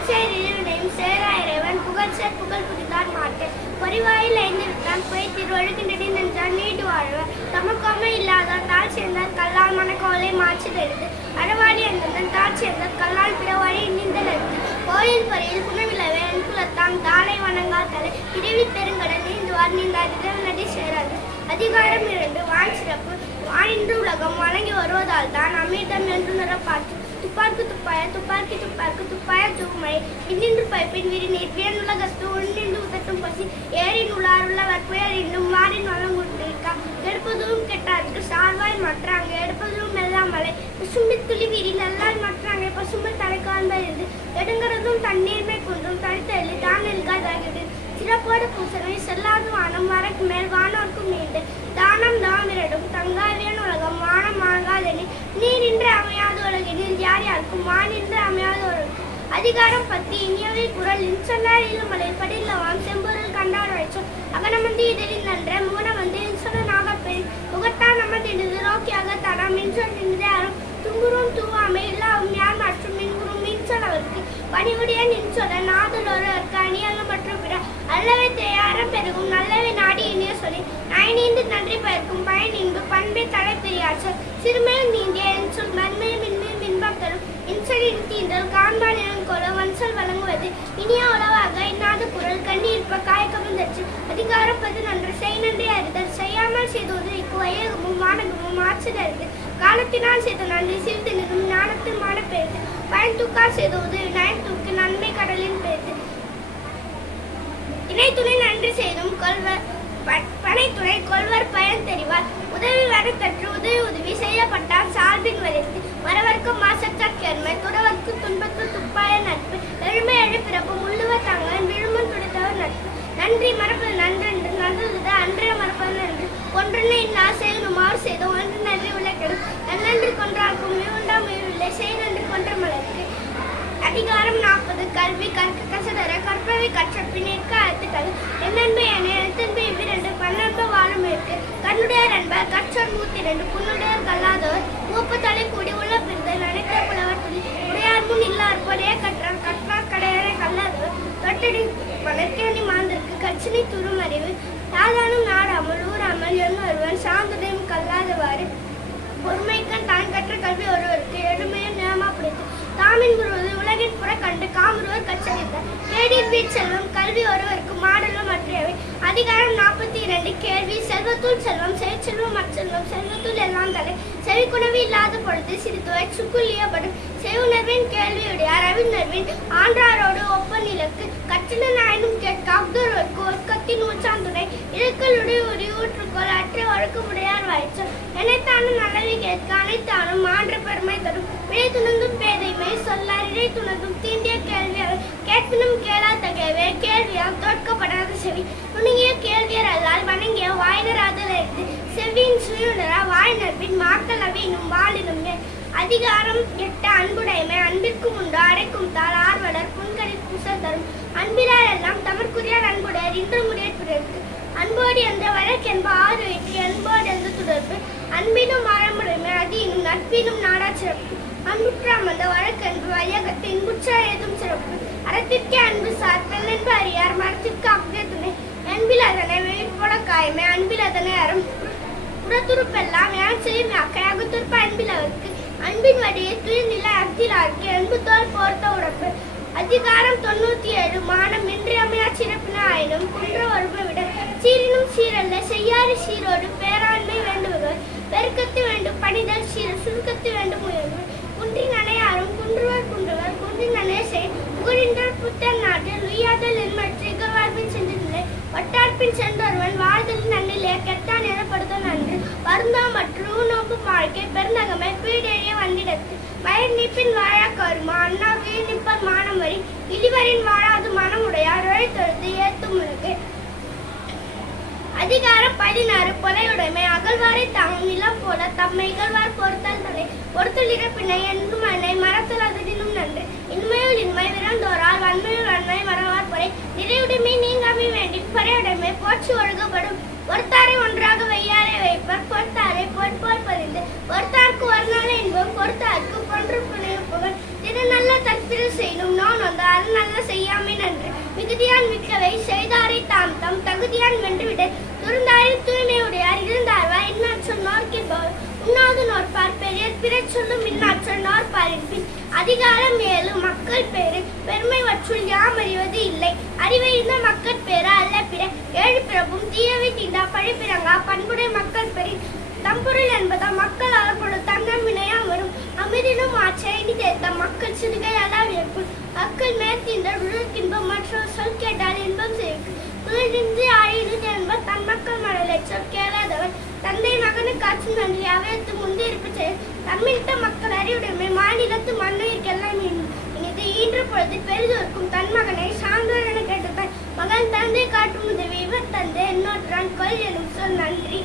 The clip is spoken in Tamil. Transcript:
புகழ்ச்சேர் இறைவனையும் சேரா இறைவன் புகழ்ச்சேர் புகழ் புரிந்தார் மாட்டேன் பொறிவாயில் ஐந்து விட்டான் போய் திருவழுகின்றடி நின்றான் நீடு வாழ்வார் தமக்கோமை இல்லாதார் தாழ் சேர்ந்தார் கல்லால் மனக்கோலை மாற்றி தெரிந்து அறவாடி அந்தந்தன் தாழ் சேர்ந்தார் கல்லால் பிறவாடி நீந்தல் அறிந்து கோயில் பறையில் புனவிலவே அன்புலத்தான் தாளை வணங்கால் தலை இறைவி பெருங்கடல் நீந்துவார் நீந்தார் இறைவனடி சேராது. அதிகாரம் 2 வான் சிறப்பு. வானின்று உலகம் வணங்கி வருவதால் தான் அமிர்தம் என்று நிறப்பாற்று துப்பார்க்கு துப்பாய துப்பார்க்கி துப்பார்க்கு துப்பாய தூமழை இன்னின்று பைப்பின் விரிநீர் வியனுலகத்து உன்னின்று உதட்டும் பசி ஏரின் உளாருள்ள வற்புயர் இன்னும் வாரின் வளங்குண்டிருக்கா எடுப்பதும் கெட்டாருக்கு சார்வாய் மற்றாங்க எடுப்பதும் மெல்லாமலை பசும்பி துளி விரில் எல்லால் மற்றாங்க பசும்பு தலைக்காண்பது எடுங்கிறதும் தண்ணீர்மை கொண்டும் தனித்தள்ளி தான் நெல்காதாகிறது சிறப்போடு பூசனை செல்லாது வானம் வரக்கு மேல் வானோர்க்கும் நீண்டு தானம் தாமிரடும் தங்காவியன் உலகம் வானம் வாங்காதெனில் நீரின்று அமையாது உலகினில் யார் யாருக்கும் வானின்று அமையாது உலகம். அதிகாரம் 10 இனியவை குரல் இன்சொல்லார் இளமலை படில்லவாம் செம்பொருள் கண்டார் வைச்சோம் அகனமந்தி இதழில் நன்ற மூனமந்தி இன்சொல்ல நாகப்பெண் முகத்தான் நமதிடுது நோக்கியாக தடம் மின்சொல் நின்றாரும் துங்குறும் தூவாமை இல்லாவும் யார் மற்றும் மின்குறும் மின்சொல் அவருக்கு பணிவுடைய நின்சொல்ல நாதலோருக்கு அணியாக மற்றும் பிற அல்லவை தேயாரம் பெருகும் நல்லவை நாடி இனிய சொல்லி நயனீந்து நன்றி பயக்கும் பயன் இன்பு பண்பை தலை பிரியாச்சல் சிறுமையில் நீந்திய என்சொல் மண்மையில் மின்மையில் மின்பம் தரும் இன்சொலின் தீண்டல் காண்பான் இளங்கோல வன்சொல் வழங்குவது இனிய உளவாக இன்னாத குரல் கண்ணீர்ப்ப காய்கவிழ்ந்தச்சு. அதிகாரம் 11 செய் நன்றி அறிதல் செய்யாமல் செய்தோது இக்கு வையகமும் வானகமும் ஆச்சரித்து காலத்தினால் செய்த நன்றி சிறிது நிறும் ஞானத்தில் மான பெய்து பயன் தூக்கால் செய்தோது நயன் தூக்கு நன்மை கடலின் பெய்து இணை துணை நன்றி செய்தும் கொள்வர் பனைத்துணை கொள்வர் பயன் தெரிவார் உதவி வர கற்று உதவி செய்யப்பட்டால் சார்பின் வலித்து மறவர்க்கு மாசற்கேண்மை துறவர்க்கு துன்பத்து துப்பாய நட்பு எழுமை எழுப்பிறப்பு உள்ளுவ தாங்கள் விழுமன் துடைத்தவர் நட்பு நன்றி மறப்பது நன்றென்று நல்லது அன்றே மறப்பது நன்று ஒன்றனை இந்நாசையில் நுமார் செய்த ஒன்று நன்றி விளக்கிடும் நன்றி கொன்றார்க்கும் மிகுண்டா முயவில்லை செய் நன்றி கொன்ற மலருக்கு. அதிகாரம் 40 கல்வி கற்க கசடர கற்பவை கற்ற பின்னிற்க அழுத்துக்கள் என்னன்பை என எழுத்தன்பை இவ்விரண்டு பன்னன்ப வாழும் இருக்கு கண்ணுடைய நண்பர் கற்றோர் 102 புண்ணுடையர் கல்லாதவர் மூப்பத்தலை கூடி உள்ள பிரிதல் நினைத்த புலவர் துளி உடையார் முன் இல்லார் பொடைய கற்றார் கற்றார் கடையரை கல்லாதவர் தொட்டடி வளர்க்கேணி மாந்திற்கு கச்சினை துரும் அறிவு யாதானும் நாடாமல் ஊராமல் என்று ஒருவன் சார்ந்ததையும் கல்லாதவாறு பொறுமைக்கன் தான் கற்ற கல்வி ஒருவருக்கு எழுமையும் நியமா பிடித்து தாமின் குருவது உலகின் புற கண்டு காமுருவர் கச்சரித்தார் கேடில் வீட் செல்வம் கல்வி ஒருவருக்கு மாடலும் மற்றையவை. அதிகாரம் 42 கேள்வி செல்வத்துள் செல்வம் செல்வம் மற்றெல்வம் செல்வத்துள் எல்லாம் தலை செவிக்குணவு இல்லாத பொழுது சிறிதுவை சுக்குள்ளியப்படும் செவுணர்வின் கேள்வியுடையார் அறிவினர்வின் ஆன்றாரோடு ஒப்ப நிலக்கு கற்றின நாயனும் கேட்க அப்துருக்கு ஒற்கத்தின் ஊச்சாந்துணை இழுக்களுடைய உரி ஊற்றுக்கோள் அற்ற ஒழுக்கமுடையார் வாய்ச்சல் எனைத்தானும் நல்லவி கேட்க அனைத்தானும் மாற்ற பெருமை தரும் விடை துணந்தும் பேதைமை சொல்லார் இடை துணந்தும் தீண்டிய கேள்வியால் கேட்பினும் கேளா தகையவே கேள்வியால் தோற்கப்படாத செவி நுணுங்கிய கேள்வியர் அல்லால் வணங்கிய வாயினராதல் இருந்து செவ்வியின் சுயுணரா வாய்நர்பின் மாக்கள் அவையினும் வாழினும். அதிகாரம் 8 அன்புடைமை அன்பிற்கும் உண்டு அடைக்கும் தாள் ஆர்வலர் புன்களில் பூசல் தரும் அன்பிலார் எல்லாம் தமர்க்குரியார் அன்புடையர் இன்று முடிய பிறருக்கு அன்போடு என்ற வழக்கென்ப ஆறு வைத்து அன்போடு என்ற தொடர்பு அன்பினும் ஆரம்புடைமை அதினும் நட்பினும் நாடா சிறப்பு அன்புற்றாம் அந்த வழக்கென்பு வையகத்து இன்புற்ற ஏதும் சிறப்பு அறத்திற்கே அன்பு சார் பெண்ணென்பு அறியார் மரத்திற்கு அப்தே துணை அன்பில் அதனை வெளிப்போல காயமே அன்பில் அதனை அறம் புறத்துறுப்பெல்லாம் யான் செய்யும் அக்கை அகுத்துற்ப அன்பில் அவருக்கு அன்பின் வடியை துயிர்நில அத்திலாருக்கு அன்பு தோல் போர்த்த உடம்பு. அதிகாரம் 97 மானம் இன்றியமையா சிறப்பின ஆயினும் குன்ற ஒருமை விட சீரினும் சீரல்ல செய்யாறு சீரோடு பேராண்மை வேண்டுபவர் பெருக்கத்து வேண்டும் பணிதல் சீர சுருக்கத்து வேண்டும் உயர்வு குன்றின் அணையாரும் குன்றுவர் குன்றின் அணைய செய் புகழின்றால் புத்தன் நாட்டில் உய்யாதல் என்மற்ற இகழ்வார்பின் சென்றதில்லை வட்டார்பின் சென்றொருவன் வாழ்தலின் நன்னிலே கெட்டான் எனப்படுத்த நன்று வருந்தா மற்றும் நோக்கு வாழ்க்கை பெருந்தகமை பீடெழிய வந்திடத்து வயர் நீப்பின் வாழா கருமா அண்ணா வீர் நிப்பர் மானம் வரி இழிவரின் வாழாது மனமுடையார் தொழுது ஏத்தும் உலகு. அதிகாரம் 16 கொலையுடைமை அகழ்வாரை தாங்கும் நிலம் போல தம்மை இகழ்வார் பொறுத்தல் தலை பொறுத்தல் இறப்பினை என்றும் அன்னை மரத்தல் அதனினும் நன்று இன்மையுள் இன்மை விரந்தோரால் வன்மையுள் வன்மை மறவார் பொறை நிறையுடைமை நீங்காமை வேண்டி பறையுடைமை போற்றி ஒழுகப்படும் ஒருத்தாரை ஒன்றாக வையாரை வைப்பர் பொறுத்தாரை பொற்போல் பதிந்து ஒருத்தார்க்கு ஒரு நாள் இன்பம் பொறுத்தார்க்கு பொன்று புனையும் புகழ் திரு நல்ல தற்பிரு செய்யும் நான் வந்த அது நல்ல செய்யாமை நன்று மிகுதியான் மிக்கவை செய்தாரை தாம் தம் தகுதியான் வென்றுவிட துறந்தாரி தூய்மை உடையார் இருந்தார்வா இன்னாற்றல் நோர்க்கின்பவர் உண்ணாது நோற்பார் பெரியர் பிறர் சொல்லும் இன்னாற்றல் நோற்பாரின் பின் அதிகாரம் மேலும் மக்கள் பேரு பெருமை வற்றுள் யாம் அறிவது இல்லை அறிவை இந்த மக்கள் பேரா அல்ல பிற ஏழு பிறப்பும் தீயவை தீண்டா பழிப்பிறங்கா பண்புடை மக்கள் பெரிய தம்பொருள் என்பதா மக்கள் அறப்படும் தன்னம் வினையா வரும் அமிரினும் ஆச்சை தேர்த்த மக்கள் சிறுகை அலாவியப்பு மக்கள் மேற்கின்ற உருக்கின்பம் மற்றொரு சொல் கேட்டால் இன்பம் சேர்க்கும் புகழின்றி ஆயினு என்ப தன் மக்கள் மடலை சொல் கேளாதவர் தந்தை மகனுக்கு காட்சி நன்றி அவையத்து முந்திருப்பு செயல் தம்மிட்ட மக்கள் அறிவுடைமை மாநிலத்து மண்ணுயிர்க்கெல்லாம் இனிது ஈன்ற பொழுது பெரிதோர்க்கும் தன் மகனை சான்றோர் என கேட்டதால் மகன் தந்தை காட்டும் உதவி இவர் தந்தை இன்னொருத்தான் கொல் எனும் சொல் நன்றி.